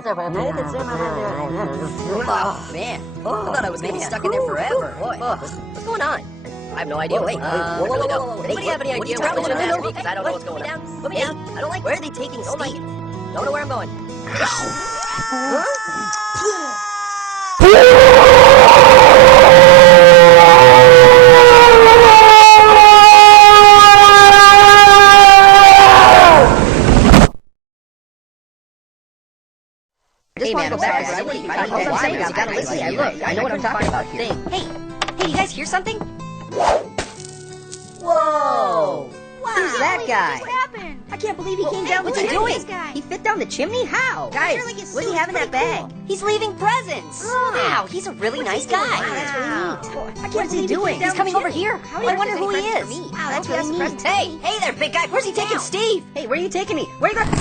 Oh, man. I thought I was going to be stuck in there forever. Boy, what's going on? I have no idea. Wait, I really don't. Anybody have any idea? Probably shouldn't ask me because I don't know what's going on. Put me down. I don't like. Where are they taking Steve? Don't know where I'm going. Huh? Hey man, I'm sorry. All I'm saying is you gotta listen to me. Look, I know what I'm talking about here. Hey, you guys hear something? Whoa! Wow. Who's that guy? What happened? I can't believe he came down. What's he doing? He fit down the chimney? How? Guys, what do you have in that bag? He's leaving presents. Wow, he's a really nice guy. Wow, that's really neat. What is he doing? He's coming over here. I wonder who he is. Wow, that's really neat. Hey there, big guy. Where's he taking Steve? Hey, where are you taking me? Where are you going?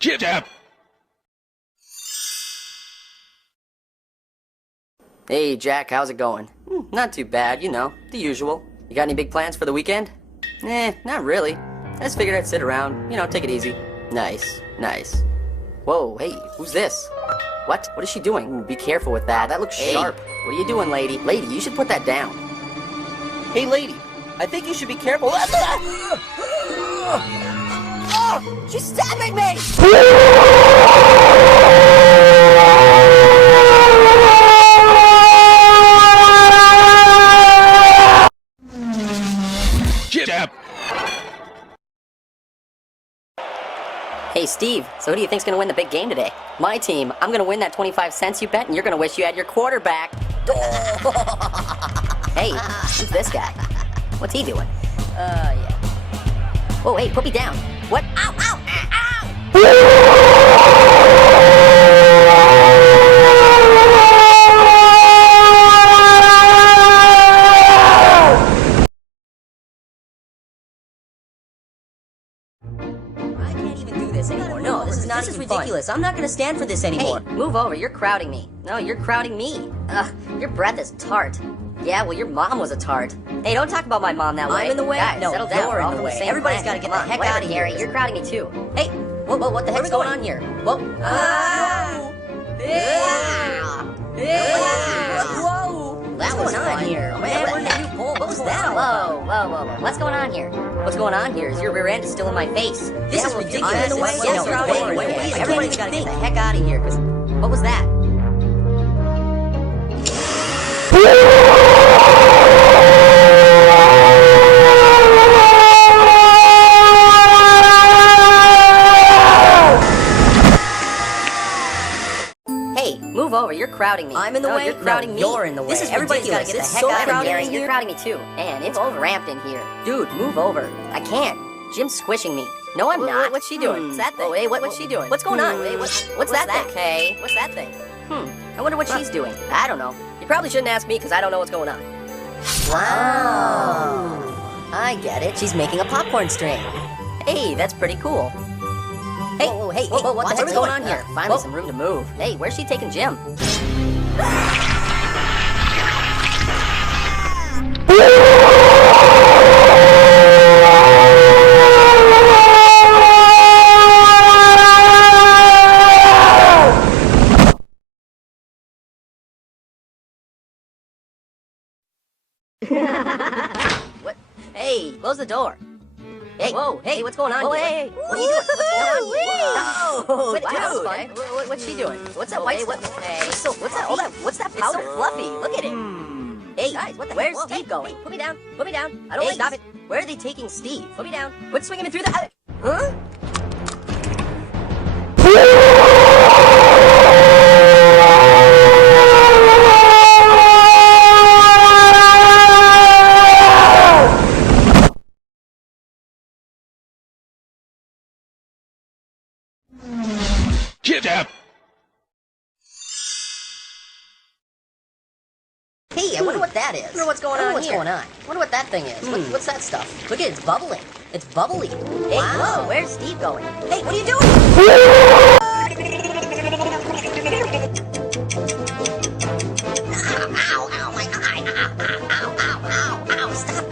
Chip tap. Hey, Jack, how's it going? Not too bad, you know, the usual. You got any big plans for the weekend? Not really. I just figured I'd sit around, you know, take it easy. Nice, nice. Whoa, hey, who's this? What? What is she doing? Ooh, be careful with that. That looks sharp. What are you doing, lady? Lady, you should put that down. Hey, lady, I think you should be careful. She's stabbing me! Chip tap. Hey, Steve, so who do you think's gonna win the big game today? My team. I'm gonna win that 25 cents you bet, and you're gonna wish you had your quarterback. Hey, who's this guy? What's he doing? Yeah. Whoa, hey, put me down. What? Ow, ow, ow! I can't even do this anymore. No, this is ridiculous. Fun. I'm not gonna stand for this anymore. Hey, move over. You're crowding me. No, you're crowding me. Your breath is tart. Yeah, well, your mom was a tart. Hey, don't talk about my mom that way. I'm in the way? Guys, no, settle down. you're in the way. Everybody's gotta get the heck out of here. Harry, you're crowding me too. Hey, whoa, what the heck's going on here? Whoa. Ah! Whoa! What's going on here? Man, we're in a new poll. What was that all about? Whoa. What's going on here? What's going on here is your rear end is still in my face. This is ridiculous. I'm in the way. Yes, you're in the way. Everybody's gotta get the heck out of here. What was that? Move over, you're crowding me. I'm in the way? You're crowding me. You're in the way. This is Everybody's ridiculous. gotta get the This is heck out of here. You're crowding me too. And it's cramped in here. Dude, move over. I can't. Jim's squishing me. No, I'm not. What's she doing? What's that thing? Oh, hey, what's she doing? What's going on? Hey, what's that thing? Hey, what's that thing? I wonder what she's doing. I don't know. You probably shouldn't ask me because I don't know what's going on. Wow. I get it. She's making a popcorn string. Hey, that's pretty cool. Hey, what the heck's going on here? Finally some room to move. Hey, where's she taking Jim? What? Hey, close the door. Hey, whoa, hey, what's going on here? Hey, what are you doing? What's going on here? Whoa, Wait, that was dude. fun. What's she doing? What's that white stuff? Hey, What's that? What's that powder? It's so fluffy. Look at it. Hey, Guys, what the where's heck? Steve going? Put me down. Put me down. I don't Hey, like stop this. it. Where are they taking Steve? Put me down. Quit swinging me through the... Huh? Chip tap. Hey, I wonder what that is. I wonder what's going on What's here. going on? I wonder what that thing is. What's that stuff? Look at it, it's bubbling. It's bubbly. Hey, whoa, where's Steve going? Hey, what are you doing? Ow, ow, my eye. Ow, ow, ow, ow, stop.